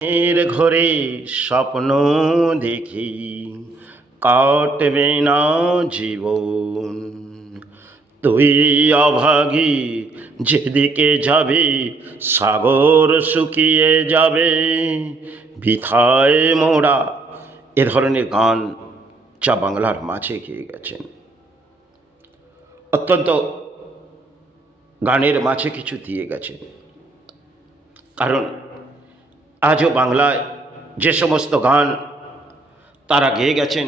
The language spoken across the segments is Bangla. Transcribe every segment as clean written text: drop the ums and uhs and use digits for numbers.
এর ঘরে স্বপ্ন দেখি কাটবে না জীবন। তুই অভাগী যেদিকে যাবি সাগর শুকিয়ে যাবে, বৃথায় মোরা। এ ধরনের গান যা বাংলার মাঝে গেয়ে গেছেন। অত্যন্ত গানের মাঝে কিছু দিয়ে গেছেন। কারণ আজও বাংলায় যে সমস্ত গান তারা গেয়ে গেছেন,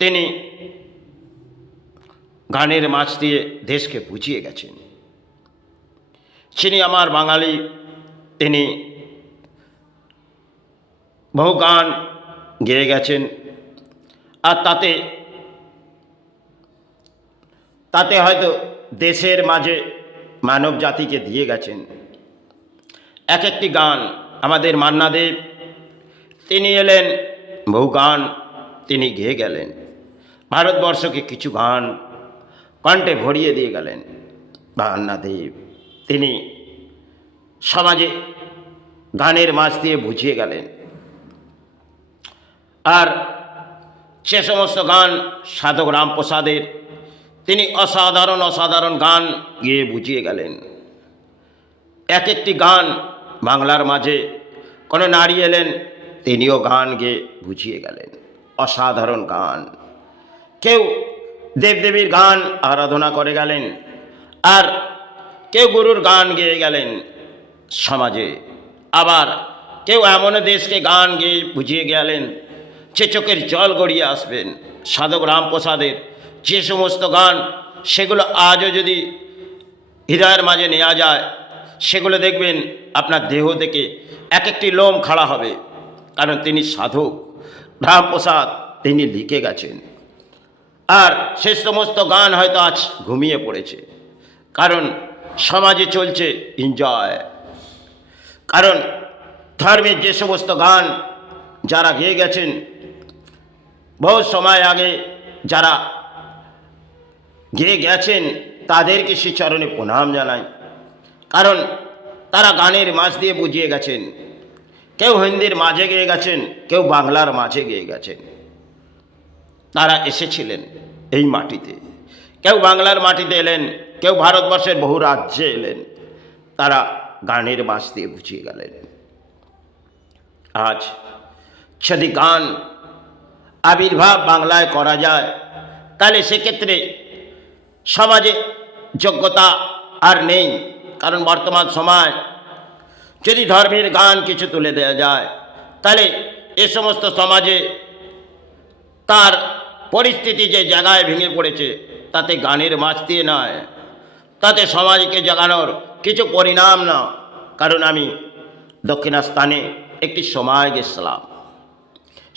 তিনি গানের মাঝ দিয়ে দেশকে বুঝিয়ে গেছেন। তিনি আমার বাঙালি, তিনি বহু গান গেয়ে গেছেন। আর তাতে হয়তো দেশের মাঝে মানব জাতিকে দিয়ে গেছেন এক একটি গান। আমাদের মান্না দে তিনি এলেন, বহু গান তিনি গেয়ে গেলেন। ভারতবর্ষকে কিছু গান কণ্ঠে ভরিয়ে দিয়ে গেলেন মান্না দে। তিনি সমাজে গানের মাঝ দিয়ে বুঝিয়ে গেলেন। আর সে সমস্ত গান সাধক রামপ্রসাদের, তিনি অসাধারণ অসাধারণ গান গেয়ে বুঝিয়ে গেলেন। এক একটি গান বাংলার মাঝে কোনো নারী এলেন, তিনিও গান গেয়ে বুঝিয়ে গেলেন। অসাধারণ গান। কেউ দেবদেবীর গান আরাধনা করে গেলেন, আর কেউ গুরুর গান গেয়ে গেলেন সমাজে। আবার কেউ এমন দেশকে গান গেয়ে বুঝিয়ে গেলেন যে চোখের জল গড়িয়ে আসবেন। সাধক রামপ্রসাদের যে সমস্ত গান, সেগুলো আজও যদি হৃদয়ের মাঝে নেওয়া যায়, সেগুলো দেখবেন আপনার দেহ থেকে এক একটি লোম খাড়া হবে। কারণ তিনি সাধক রামপ্রসাদ, তিনি লিখে গেছেন। আর সে সমস্ত গান হয়তো আজ ঘুমিয়ে পড়েছে, কারণ সমাজে চলছে এনজয়। কারণ ধর্মের যে সমস্ত গান যারা গেয়ে গেছেন বহু সময় আগে, যারা গেয়ে গেছেন, তাদেরকে সে চরণে প্রণাম জানাই। কারণ তারা গানের মাঝ দিয়ে বুঝিয়ে গেছেন। কেউ হিন্দির মাঝে গেয়ে গেছেন, কেউ বাংলার মাঝে গেয়ে গেছেন। তারা এসেছিলেন এই মাটিতে, কেউ বাংলার মাটিতে এলেন, কেউ ভারতবর্ষের বহু রাজ্যে এলেন। তারা গানের মাঝ দিয়ে বুঝিয়ে গেলেন। আজ যদি গান আবির্ভাব বাংলায় করা যায়, তাহলে সেক্ষেত্রে সমাজে যোগ্যতা আর নেই। কারণ বর্তমান সময় যদি ধর্মের গান কিছু তুলে দেওয়া যায়, তাহলে এ সমস্ত সমাজে তার পরিস্থিতি যে জায়গায় ভেঙে পড়েছে, তাতে গানের মাঝ দিয়ে নয়, তাতে সমাজকে জাগানোর কিছু পরিণাম না। কারণ আমি দক্ষিণাস্থানে একটি সময় গেছিলাম,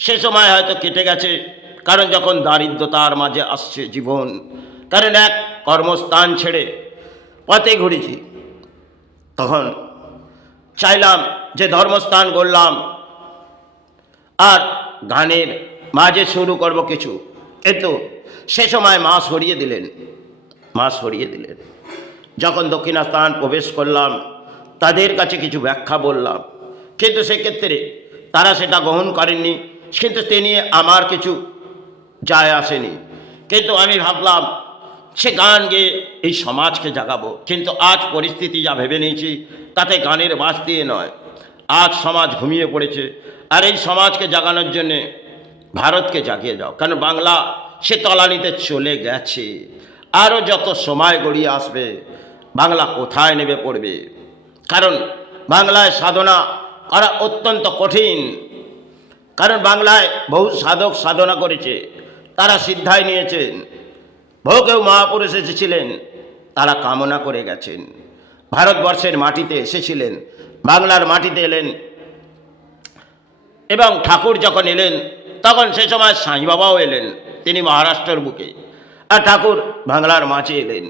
সে সময় হয়তো কেটে গেছে। কারণ যখন দারিদ্রতার মাঝে আসছে জীবন, কারণ এক কর্মস্থান ছেড়ে পথে ঘুরেছি, তখন চাইলাম যে ধর্মস্থান গড়লাম আর গানের মাঝে শুরু করব কিছু। কিন্তু সে সময় মা সরিয়ে দিলেন। যখন দক্ষিণাস্থান প্রবেশ করলাম, তাদের কাছে কিছু ব্যাখ্যা বললাম, কিন্তু সেক্ষেত্রে তারা সেটা গ্রহণ করেননি। কিন্তু সে নিয়ে আমার কিছু যায় আসেনি। কিন্তু আমি ভাবলাম সে গান গেয়ে এই সমাজকে জাগাবো। কিন্তু আজ পরিস্থিতি যা ভেবে নিয়েছি, তাতে গানের বাস দিয়ে নয়। আজ সমাজ ঘুমিয়ে পড়েছে, আর এই সমাজকে জাগানোর জন্যে ভারতকে জাগিয়ে দাও। কারণ বাংলা সে তলানিতে চলে গেছে। আরও যত সময় গড়িয়ে আসবে, বাংলা কোথায় নেমে পড়বে। কারণ বাংলায় সাধনা করা অত্যন্ত কঠিন। কারণ বাংলায় বহু সাধক সাধনা করেছে, তারা সিদ্ধায় নিয়েছেন। বহু কেউ মহাপুরুষ এসেছিলেন, তারা কামনা করে গেছেন। ভারতবর্ষের মাটিতে এসেছিলেন, বাংলার মাটিতে এলেন। এবং ঠাকুর যখন এলেন, তখন সে সময় সাঁই বাবাও এলেন, তিনি মহারাষ্ট্রের বুকে। আর ঠাকুর বাংলার মাঝে এলেন।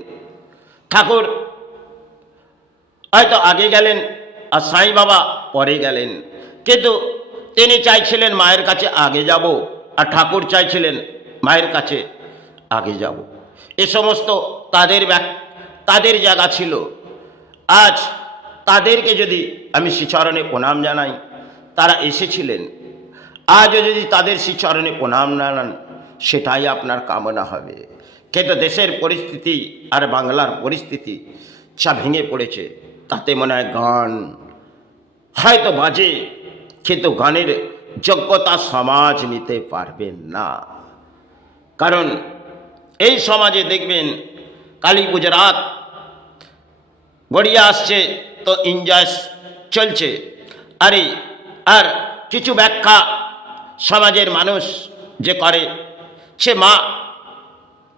ঠাকুর হয়তো আগে গেলেন, আর সাঁই বাবা পরে গেলেন। কিন্তু তিনি চাইছিলেন মায়ের কাছে আগে যাব, আর ঠাকুর চাইছিলেন মায়ের কাছে আগে যাব। এ সমস্ত তাদের জায়গা ছিল। আজ তাদেরকে যদি আমি শ্রীচরণে প্রণাম জানাই, তারা এসেছিলেন, আজও যদি তাদের শ্রীচরণে প্রণাম জানান, সেটাই আপনার কামনা হবে। কিন্তু দেশের পরিস্থিতি আর বাংলার পরিস্থিতি যা ভেঙে পড়েছে, তাতে মনে হয় গান হয়তো বাজে, কিন্তু গানের যোগ্যতা সমাজ নিতে পারবেন না। কারণ এই সমাজে দেখবেন কালী পুজোর রাত গড়িয়ে আসছে তো এনজয় চলছে, আর কিছু ব্যাখ্যা সমাজের মানুষ যে করে, সে মা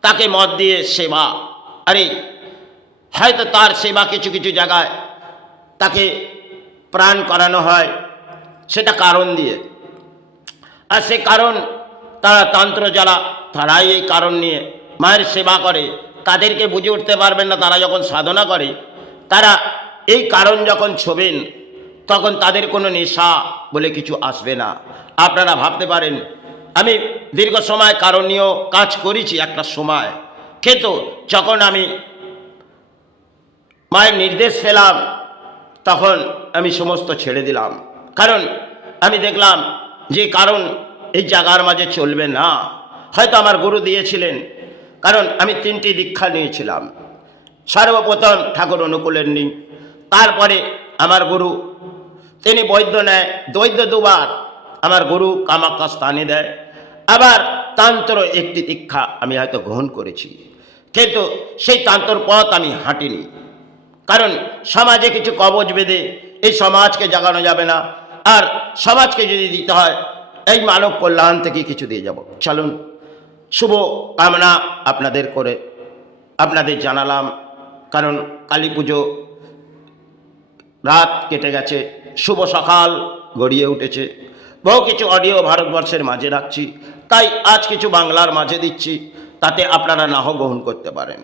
তাকে মদ দিয়ে সেবা, হয়তো তার সেবা কিছু কিছু জায়গায় তাকে প্রাণ করানো হয়, সেটা কারণ দিয়ে। আর সে কারণ তারা তন্ত্র যারা, তারাই এই কারণ নিয়ে মায়ের সেবা করে, তাদেরকে বুঝে উঠতে পারবেন না। তারা যখন সাধনা করে, তারা এই কারণ যখন ছোবেন, তখন তাদের কোনো নেশা বলে কিছু আসবে না। আপনারা ভাবতে পারেন আমি দীর্ঘ সময় কারণ নিয়েও কাজ করেছি একটা সময়, কিন্তু যখন আমি মায়ের নির্দেশ পেলাম, তখন আমি সমস্ত ছেড়ে দিলাম। কারণ আমি দেখলাম যে কারণ এই জায়গার মাঝে চলবে না। হয়তো আমার গুরু দিয়েছিলেন, কারণ আমি 3টি দীক্ষা নিয়েছিলাম। সর্বপ্রথম ঠাকুর অনুকূলের নি, তারপরে আমার গুরু তিনি বৈদ্য নেয়, দ্বৈত 2বার আমার গুরু কামাখ্যা স্থানে দেয়। আবার তন্ত্র 1টি দীক্ষা আমি হয়তো গ্রহণ করেছি, কিন্তু সেই তন্ত্র পথ আমি হাঁটিনি। কারণ সমাজে কিছু কবচ বেঁধে এই সমাজকে জাগানো যাবে না, আর সমাজকে যদি দিতে হয় এই মানব কল্যাণ থেকে কিছু দিয়ে যাব। চলুন, শুভ কামনা আপনাদের করে আপনাদের জানালাম। কারণ কালী পুজো রাত কেটে গেছে, শুভ সকাল গড়িয়ে উঠেছে। বহু কিছু অডিও ভারতবর্ষের মাঝে রাখছি, তাই আজ কিছু বাংলার মাঝে দিচ্ছি, তাতে আপনারা নাও গ্রহণ করতে পারেন।